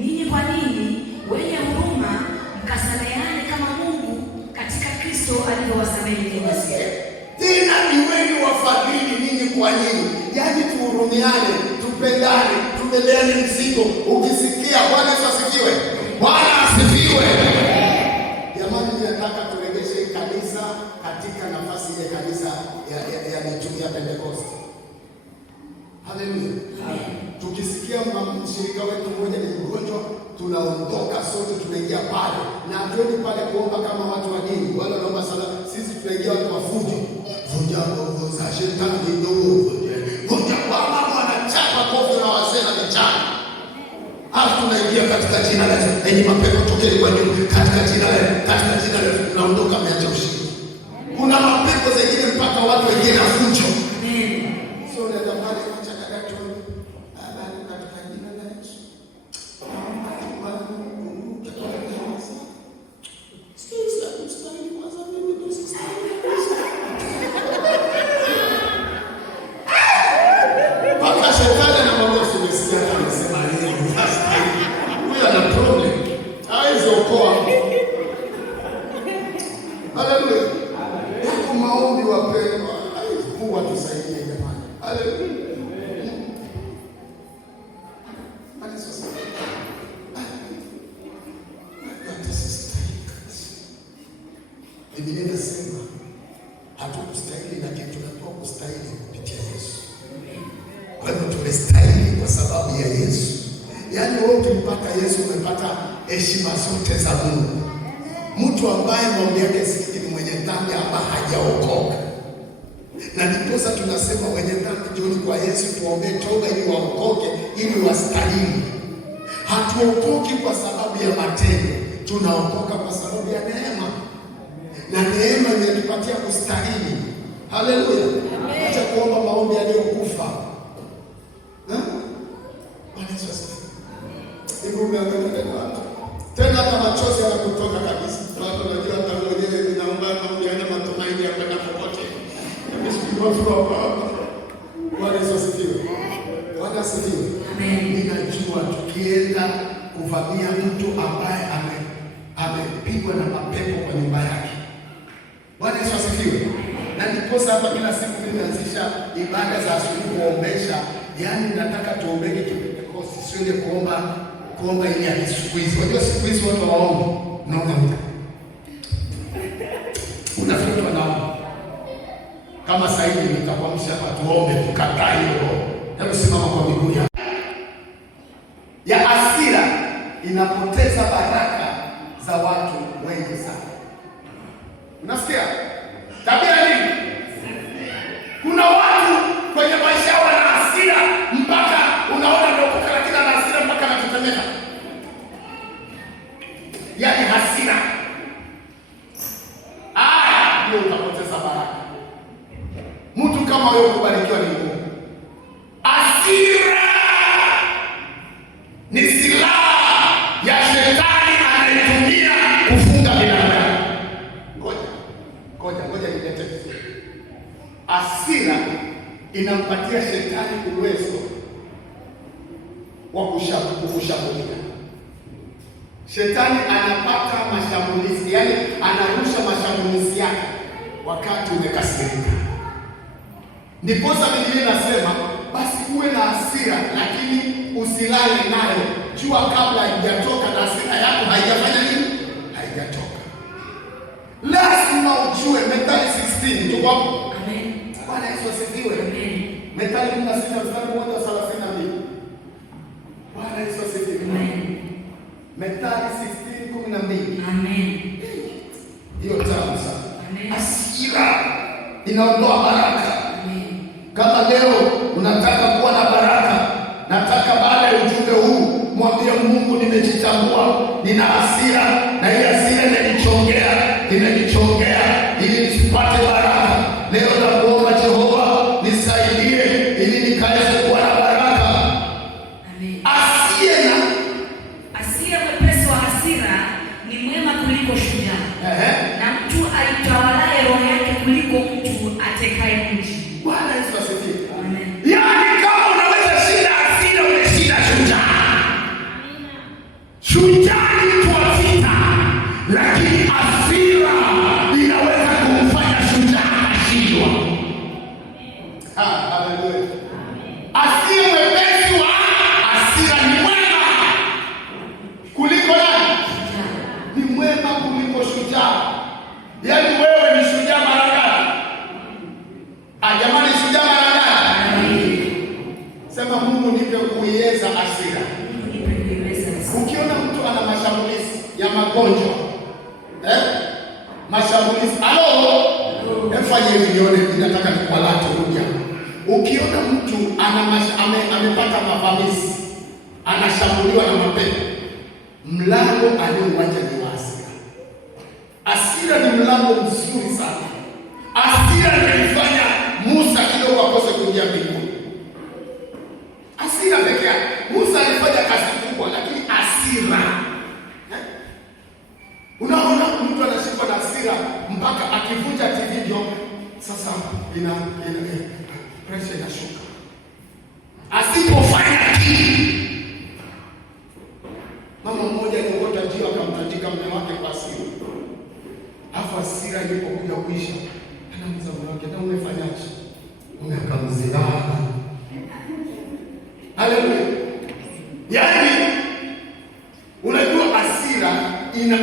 ninyi kwa ninyi, wenye huruma, mkasameheane kama Mungu katika Kristo alivyowasamehe ninyi. Tena iweni wafadhili ninyi kwa nyinyi. Yaani tuhurumiane, tupendane, tubeleane mzigo. Ukisikia Bwana Yesu asifiwe. Bwana asifiwe. Jamani, nataka turejeshe kanisa katika nafasi ya kanisa ya mitume ya Pentecost. Haleluya. Tukisikia mshirika wetu mmoja ni mgonjwa, tunaondoka sote tunaingia pale. Na hatuendi pale kuomba kama watu wa dini. Wale wanaomba sana, sisi tunaingia watu wa fujo. Vunja nguvu za shetani ndogo. Vunja kwa mama wanachapa kofi na wazee na vijana. Halafu tunaingia katika jina la Yesu. Enyi mapepo tokeni kwa juu katika jina la Yesu. Katika jina la Yesu tunaondoka ameacha ushindi. Kuna mapepo zingine mpaka watu wengine na fujo. Sio ndio pale acha kadatu. Habari katika jina la Yesu. Biblia inasema hatukustahili, lakini tunatoa kustahili kupitia Yesu. Kwa hivyo tumestahili kwa sababu ya Yesu. Yaani wewe ukimpata Yesu umepata heshima zote za Mungu. Mtu ambaye maombi yake sikiki ni mwenye dhambi ambaye hajaokoka. Na ndiposa tunasema wenye dhambi jioni kwa Yesu tuombe toba ili waokoke, ili wastahili. Hatuokoki kwa sababu ya matendo, tunaokoka kwa sababu ya neema. Na neema inatupatia kustahili. Haleluya. Acha kuomba maombi yaliyokufa. Bwana Yesu asifiwe. Hebu umeangalia watu. Tena hata machozi yanakutoka kabisa. Watu wanajua hata wenyewe ninaomba maombi yana matumaini ya kwenda popote. Bwana Yesu asifiwe. Bwana asifiwe. Amen. Ninajua tukienda kuvamia mtu ambaye amepigwa na mapepo kwa nyumba yake. Bwana Yesu asifiwe. Na ndiposa hapa kila siku nimeanzisha ibada za asubuhi kuombesha. Yaani nataka tuombeke Pentecost, siende kuomba ili ya siku hizi. Unajua siku hizi watu waombe. Naona mtu. Unafikiri wanaomba. Kama sasa hivi nitakwamsha hapa tuombe tukatae hiyo. Hebu simama kwa miguu yako. Ya hasira inapoteza baraka za watu wengi sana. Unasikia? Tabia nini? Kuna watu kwenye maisha yao wana hasira mpaka unaona ndio kuka kila hasira mpaka anatetemeka. Yaani hasira. Ndio utapoteza baraka. Mtu kama wewe kubarikiwa ni Mungu. Hasira ni silaha ya shetani anayetumia kufunga binadamu. Ngoja nilete. Hasira inampatia shetani uwezo wa kushambulia. Shetani anapata mashambulizi, yani anarusha mashambulizi yake wakati umekasirika. Ndiposa Biblia inasema basi uwe na hasira lakini usilale nayo. Jua kabla haijatoka na hasira yako haijafanya nini? Haijatoka. Lazima ujue Methali 16 tuko hapo. Amen. Bwana Yesu asifiwe. Methali 16 mstari 1:32. Bwana Yesu asifiwe. Methali 16:12. Amen. Hiyo tamu sana. Hasira inaondoa baraka. Kama leo unataka kuwa na baraka, nataka baada ya ujumbe huu mwambie Mungu, nimejitambua nina hasira na hii hasira inanichongea ili nisipate baraka. Leo nakuomba Jehova nisaidie ili nikaweze kuwa na baraka. Amen. Asiye mwepesi wa hasira ni mwema kuliko shujaa. Na mtu aitawalaye roho yake kuliko mtu atekaye nchi. Bwana Yesu asifiwe. Amen. Yaani kama unaweza shinda hasira, umeshinda shujaa. Shujaa ni mtu wa vita, lakini hasira inaweza kumfanya shujaa ashindwa. Haleluya. Asiye mwepesi wa hasira ni mwema kuliko nani? Ni mwema kuliko shujaa. Yaani wewe ni shujaa mara ngapi? Jamani, shujaa mara ngapi? Sema Mungu nipe kuiweza hasira. Ukiona mtu ana mashambulizi ya magonjwa, mashambulizi, fanya hivi nione, ninataka nikualate rudia. Ukiona mtu amepata mavamizi, anashambuliwa na mapepo, mlango aliowacha ni wa hasira. Hasira ni mlango mzuri sana. Hasira ilifanya Musa kidogo akose kuingia mbinguni. Hasira pekee yake. Musa alifanya kazi kubwa, lakini hasira. Unaona mtu anashikwa na hasira mpaka akivunja TV ndio sasa ina pressure inashuka. Asipofanya kitu. Mama mmoja aliokota jiwe akamtandika mume wake kwa hasira. Afu hasira ilipokuja kuisha, anamuuliza mume wake, "Na umefanyaje?" Mume akamzira. Haleluya. Yaani unajua hasira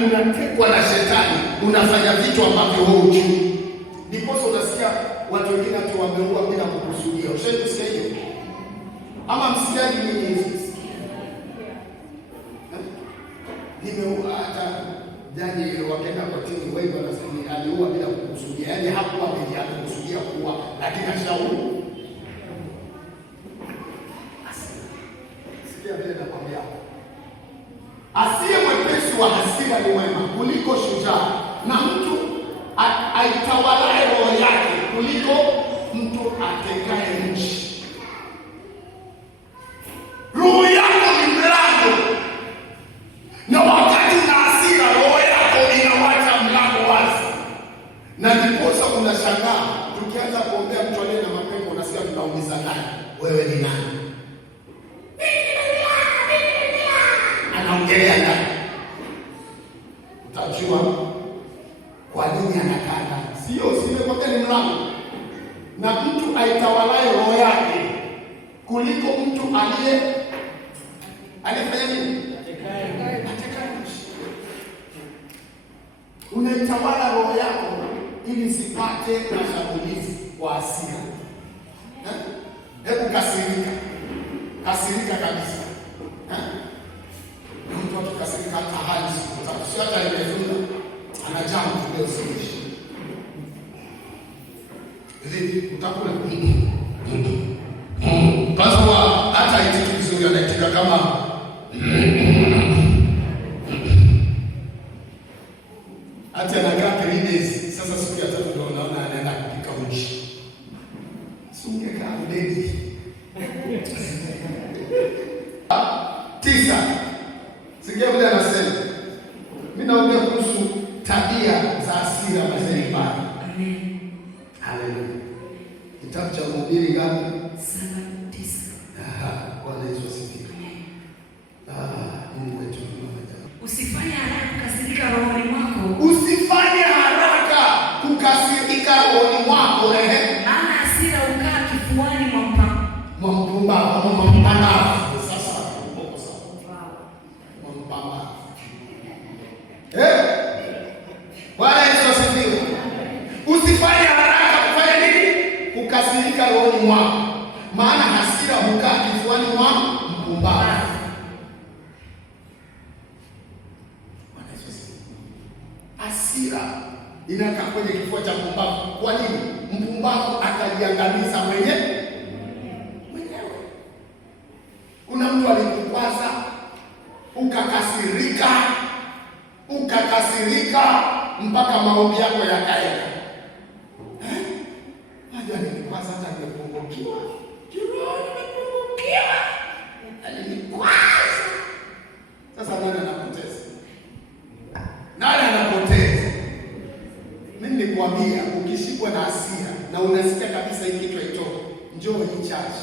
unatekwa na shetani, unafanya vitu ambavyo wewe hujui. Ndipo unasikia watu wengine tu wameua bila kukusudia. Ushasikia hiyo? Ama msikiaji mwenyewe? Nimeua hata jani ile wakaenda kwa timu, wengi wanasema aliua bila kukusudia. Yaani hakuwa amekusudia kuua, lakini ashaua. Vile nakwambia, asiye mwepesi wa hasira ni mwema kuliko shujaa, na mtu aitawalaye roho yake kuliko mtu atekaye nchi. Roho yako ni mlango, na wakati una hasira roho yako inawacha mlango wazi, na ndiposa unashangaa tukianza kuombea mtu aliye na mapepo, unasikia tunauliza nani? Wewe ni nani? Anaongelea ndani. Utajua kwa nini anakaa ndani. Sio kwamba ni mlango. Na mtu aitawalaye roho yake kuliko mtu aliyefanya nini? Atekaye nchi. Unaitawala roho yako ili sipate mashambulizi kwa hasira. Hebu kasirika kabisa. Mtu akikasirika hata hali siku tatu, sio hata imezuna, anajaa mtu leo sisi. Hivi utakula kwanza hata ititu vizuri, anaitika kama hata anakaa 3 days. Sasa siku ya tatu ndio unaona anaenda kupika uji. Sunge kama ndege. 9. Sikia vile anasema. Mimi naongea kuhusu tabia za hasira mazuri mbaya. Amen. Haleluya. Kitabu cha Mhubiri ngapi? 7:9. Bwana Yesu asifiwe. Mungu wetu ni mwema. Usifanye haraka kukasirika rohoni mwako. Usifanye haraka kukasirika rohoni mwako, maana hasira hukaa kifuani mwa mpumbavu. Bwana Yesu asifiwe. Usifanye haraka kufanya nini? Kukasirika. hasira rohoni mwako, maana hasira hukaa kifuani mwa mpumbavu. Hasira inakaa kwenye kifua cha mpumbavu. Kwa nini? Mpumbavu atajiangamiza mwenyewe. Kuna mtu alikukwaza, ukakasirika mpaka maombi yako yakaenda. Najua nilikwaza hata nimepungukiwa. Alinikwaza. Sasa nani anapoteza? Mimi nilikwambia ukishikwa na hasira na unasikia kabisa hiki kitu haitoki, njoo hii church.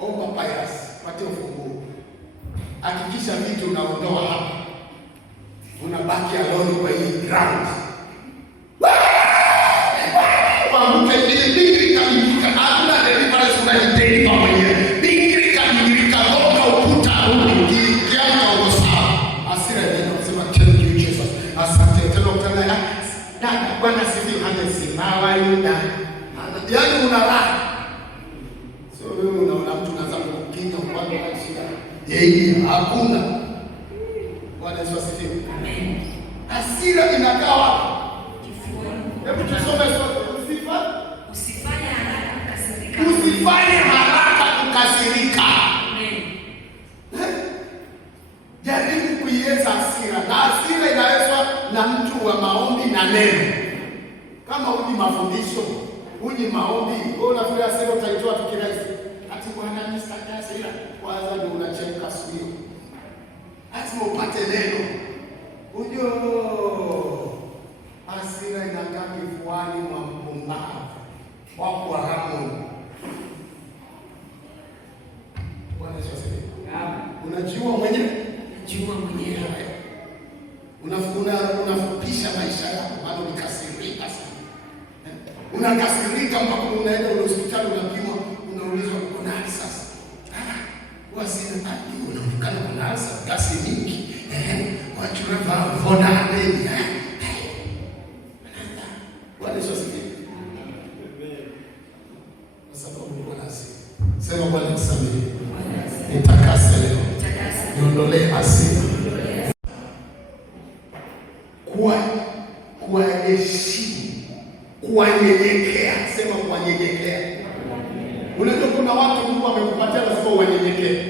Omba Pius, pate ufunguo. Hakikisha vitu unaondoa hapa. Unabaki alone kwa hii ground. Waamke bingiri kabingika. Hakuna deliverance unahitaji kwa mwenyewe. Bingiri kabingika roka ukuta huu. Kiama uko sawa. Hasira ndio unasema thank you Jesus. Asante tena utana. Dada Bwana sifi amesimama yuda. Yaani una raha. Sio wewe unaona mtu anaanza kukinga upande wa shida. Yeye hakuna. Bwana Yesu asifiwe. Amen. Hasira inakaa wapi? Kifuani. Hebu tusome sote. Usifanye haraka kukasirika. Usifanye haraka kukasirika. Amen. Jaribu kuiweza hasira. Na hasira inawezwa na mtu wa maombi na neno. Kama uji mafundisho, uji maombi, wewe unafikiria hasira utaitoa tu kirahisi. Ati Bwana nisitaki hasira. Kwanza ndio unachemka sio. Lazima upate neno. Hasira inakaa kifuani mwa mpumbavu. Wako haramu. Bwana Yesu asifiwe. Unajiua mwenyewe? Unajiua mwenyewe. Unafupisha maisha yako bado ukasirika sana. Unakasirika mpaka unaenda hospitali unapimwa, unaulizwa uko nani sasa? Wasina unaonekana kuna gasi nyingi. Watu wanavaa voda nini? Bwana Yesu asifiwe. Sema Bwana nisamehe. Nitakase leo. Niondolee hasira. Kuwaheshimu. Kuwanyenyekea. Sema kuwanyenyekea. Unajua kuna watu Mungu amekupatia lazima uwanyenyekee.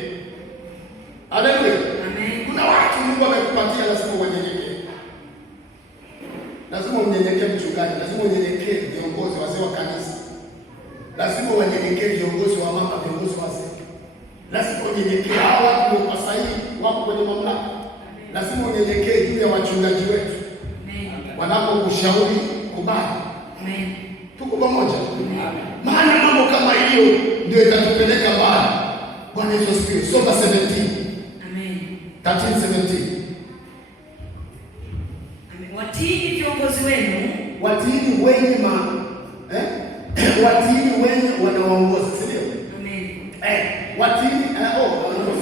Haleluya. Amen. Kuna watu Mungu amekupatia lazima uwanyenyekee. Lazima unyenyekee mchungaji, lazima unyenyekee viongozi wazee wa kanisa. Lazima unyenyekee viongozi wa mama, viongozi wazee. Lazima unyenyekee hao watu kwa sahihi wako kwenye mamlaka. Lazima unyenyekee juu ya wachungaji wetu. Amen. Wanapokushauri kubali. Amen. Tuko pamoja. Amen. Maana mambo kama hiyo ndio itatupeleka mbali. Bwana Yesu asifiwe. Soma 17. Amen. 13:17. Amen. Watiini viongozi wenu. Watiini wenye watiini wenye wanaoongoza, si ndio? Amen. Watiini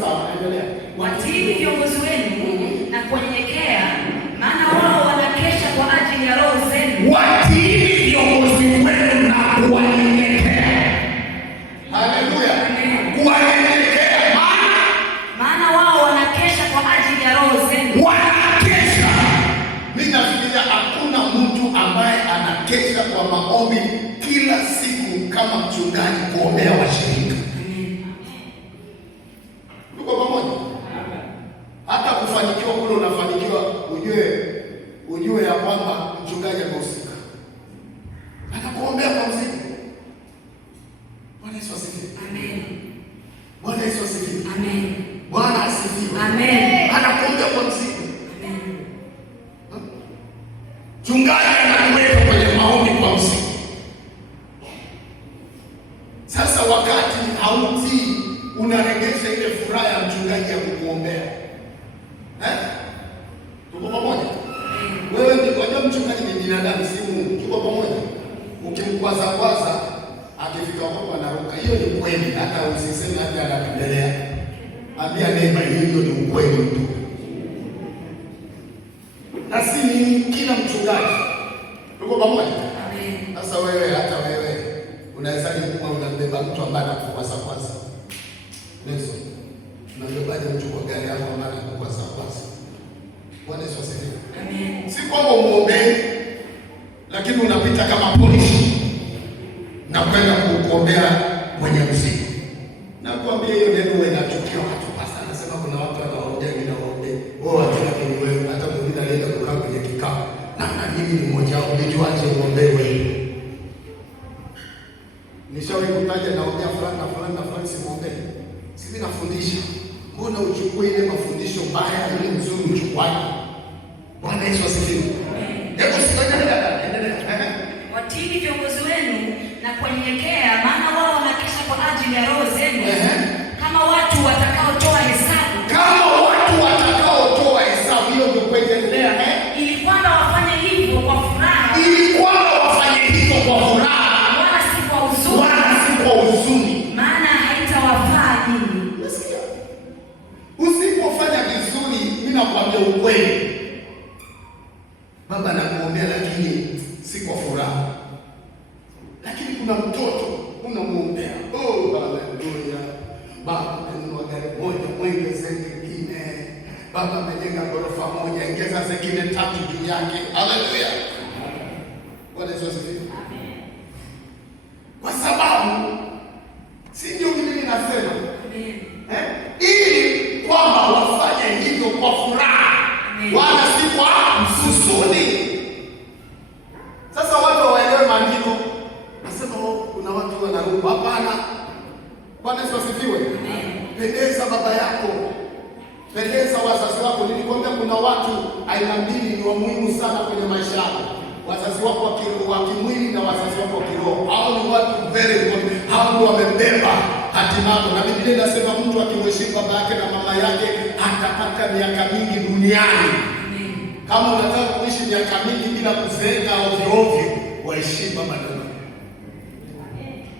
sawa, endelea. Watiini viongozi wenu na kunyenyekea, maana wao wanakesha kwa ajili ya roho zenu. Watiini viongozi wenu na kunyenyekea. Haleluya. Kunyenyekea maana wao wanakesha kwa ajili ya roho zenu. Wanakesha. Mimi nafikiria hakuna mtu ambaye anakesha kwa maombi kila siku kama mchungaji kuombea washirika. Tuko pamoja? Hata kufanikiwa kule unafanikiwa, ujue ya kwamba mchungaji amehusika. Anakuombea kwa mzigo. Bwana Yesu asifiwe. Amen. Bwana Yesu asifiwe. Amen. Bwana asifiwe. Amen. Anakuombea kwa mzigo. Amen. Mchungaji anakuweka kwenye maombi kwa mzigo. Sasa wakati hautii, unaregesha ile furaha ya mchungaji ya kukuombea. Tuko pamoja? Wewe ni kwa mchungaji ni binadamu, si Mungu. Tuko pamoja? Ukimkwaza akifika hapo anaruka. Hiyo ni kweli, hata usiseme hata anapendelea. Ambia neema hiyo ni ukweli tu. Na si ni kila mchungaji. Tuko pamoja? Amen. Sasa hata wewe unaweza kuwa unabeba unabeba mtu ambaye anakukwaza kwanza. Lezo. Unabebaje mtu kwa gari yako ambaye anakukwaza kwanza? Bwana Yesu asifiwe. Amen. Si kwamba umuombee, lakini unapita kama polisi na kwenda kuombea mwenye mzigo. Na kuambia hiyo neno wewe inachukia watu. Basi anasema kuna watu wanaombea wengine waombee. Wao hata ni wewe, hata mwingine anaenda kukaa kwenye kikao. Na mimi ni mmoja wao, nijuaje uombee wewe? Nishawahi kutaja naombea fulani na fulani na fulani simuombee. Sisi nafundisha. Mbona uchukue ile mafundisho mbaya ile nzuri uchukuaje? Bwana Yesu asifiwe. Hebu endelea. Watii viongozi wenu na kunyenyekea, maana wao wanakesha kwa ajili ya roho zenu. Kama watu watakaotoa hesabu. Kama watu watakaotoa hesabu, hiyo ndio kuendelea. Ili kwamba wafanye hivyo kwa furaha. Ili kwamba wafanye hivyo kwa furaha. Wala si kwa huzuni. Wala si kwa huzuni. Maana haitawafaa nini? Unasikia? Usipofanya vizuri, mimi nakwambia ukweli. Baba nakuombea lakini si kwa furaha. Lakini kuna mtoto unamuombea. Oh, haleluya. Baba amenunua gari moja, mwongeze nyingine. Baba amejenga ghorofa moja, ongeza zingine 3 juu yake. Haleluya. Bwana Yesu asifiwe. Amen. Kwa sababu si ndio mimi nasema. Amen. Ili kwamba wafanye hivyo kwa furaha. Amen. Wala si kwa huzuni. Sasa watu waelewe maandiko. Nasema kuna watu wanaruka. Hapana. Bwana Yesu asifiwe. Pendeza baba yako. Pendeza wazazi wako. Nilikwambia kuna watu aina mbili ni wa muhimu sana kwenye maisha yako. Wazazi wako wa kimwili na wazazi wako wa kiroho. Hao ni watu very important. Hao ndio wamebeba hatima yako. Na Biblia inasema mtu akimheshimu baba yake na mama yake atapata miaka mingi duniani. Kama unataka kuishi miaka mingi bila kuzeeka ovyo ovyo, waheshimu baba na mama.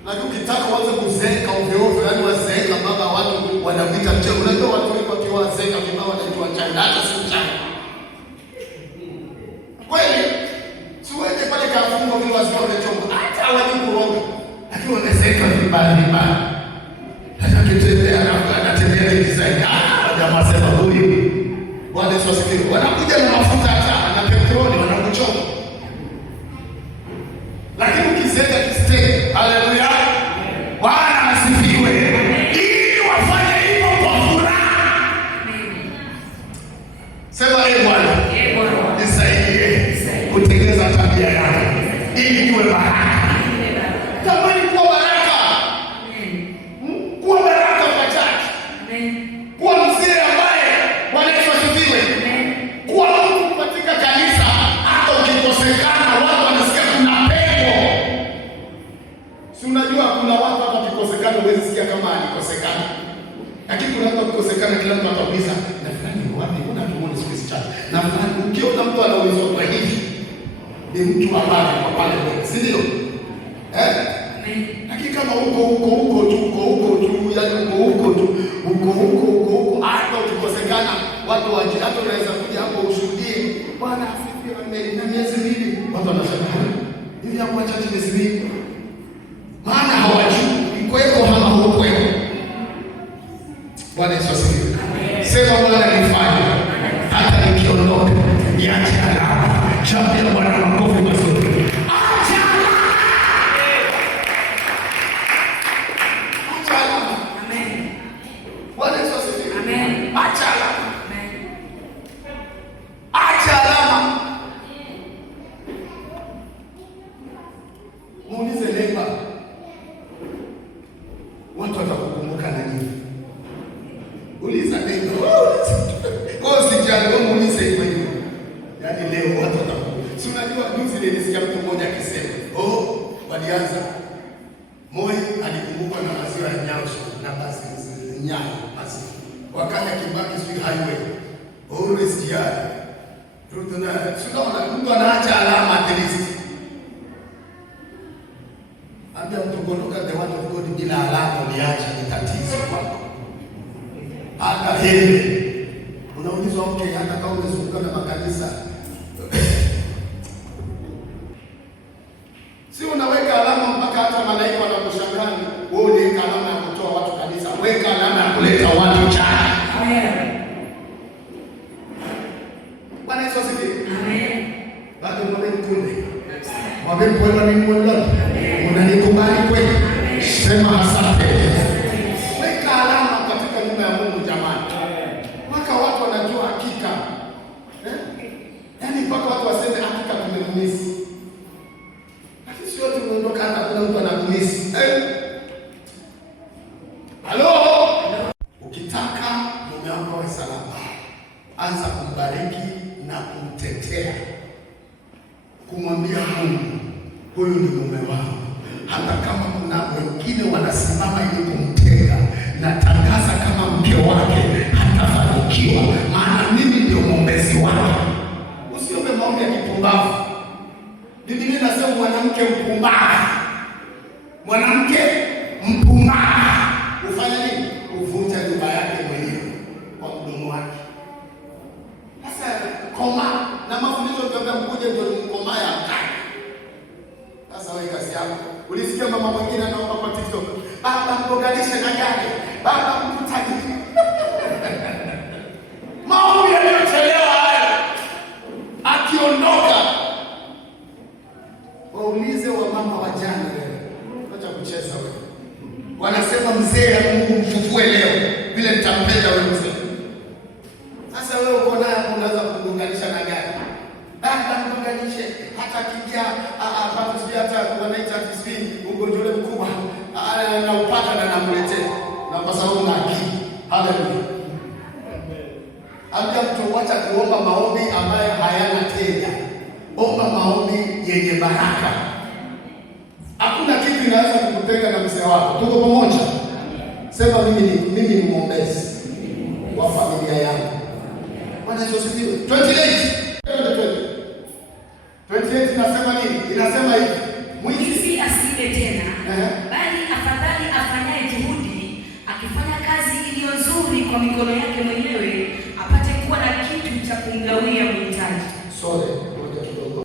Lakini ukitaka uanze kuzeeka ovyo ovyo, yani wazeeka baba watu wanapita mche. Unajua watu wengi wakiwa wazeeka kibao wanaitwa changa, hata si changa. Kweli? Siweze pale kafungo vile wazao wanachoma. Hata hawajui kuoga. Lakini wanazeeka vibaya. Hata kitembea anatembea design. Jamaa sema huyu. Bwana Yesu asifiwe. Wanakuja na mafuta hata na petroli wanakuchoma. Lakini ukizeeka kistake, haleluya. Bwana asifiwe. Ili wafanye hivyo kwa furaha. Sema Bwana. Bwana. Nisaidie kutengeneza tabia yako ili niwe baraka. Tamani kuwa baraka. Kuwa baraka kwa church. Kuwa mzee ambaye Bwana Yesu asifiwe. Kuwa mtu katika kanisa hata ukikosekana watu wanasikia kuna pepo. Si unajua kuna watu hata ukikosekana huwezi sikia kama alikosekana. Lakini kuna watu ukikosekana kila mtu atauliza na fulani wapi? Kuna tuone space chat. Na fulani ukiona mtu anaulizwa kwa hivi ni mtu ambaye kwa pale si ndio? Lakini kama uko tu, yani uko tu, hata ukikosekana watu waje, hata unaweza kuja hapo ushuhudie Bwana asifiwe na miezi miwili. Watu wanasema hivi hapo chache miezi miwili. Maana hawajui kweko ama hukweko. Bwana Yesu asifiwe. Sema Bwana nifanye hata nikiondoka niache alama. Chapia Bwana makofi mazuri. Acha alama. Amen. Bwana Yesu asifiwe. Amen. Acha alama. Amen. Acha alama. Muulize neighbor. Watu watakukumbuka na nini? Uliza neighbor. Kwa usijali muulize hivyo. Yaani leo watu watakukumbuka. Si unajua juzi nilisikia mtu mmoja akisema, walianza Moi alikumbukwa na maziwa ya Nyauso na basi Nyayo basi. Wakaja Kibaki sio highway. Always jiari. Tunaona mtu anaacha alama at least. Ambia mtu kuondoka the word of God bila alama uliacha ni tatizo kwako. Hata hili unaulizwa hata kama umezunguka na makanisa. Si unaweka alama mpaka hata malaika wanakushangaa wewe Mungu, huyu ni mume wangu. Hata kama kuna wengine wanasimama ili kumtenga, natangaza kama mke wake hatafanikiwa, maana mimi ndio mwombezi wake. Usiombe maombi ya kipumbavu. Biblia inasema mwanamke mpumbavu, mwanamke mpumbavu ufanya nini? Uvunja nyumba yake mwenyewe kwa mdomo wake. Sasa koma na mafundisho kwamba mkuje ndio koma ya mkaka. Sasa wewe kazi yako. Ulisikia mama mwingine anaomba kwa TikTok, baba mboganishe na gari, baba mkutaki. Maombi yaliyochelewa haya. Akiondoka waulize wa mama wa jana leo. Acha kucheza wewe. Wanasema mzee ya Mungu mfufue leo, vile nitampenda wewe mzee. Sasa wewe uko naye unaweza kuunganisha na gari. Baba mboganishe hata kijia hapa hata wanaita tisini ugonjwa ule mkubwa na upata na nakuletea na kwa sababu na akili. Haleluya. Ambia mtu wacha kuomba maombi ambayo hayana tenda. Omba maombi yenye baraka. Hakuna kitu inaweza kukutenga na mzee wako. Tuko pamoja? Sema mimi ni mwombezi wa familia yangu. Bwana Yesu asifiwe. 28 inasema nini? Inasema hivi. Mwizi asile tena, bali afadhali afanyaye juhudi, akifanya kazi iliyo nzuri kwa mikono yake mwenyewe, apate kuwa na kitu cha kumgawia mhitaji. Sorry.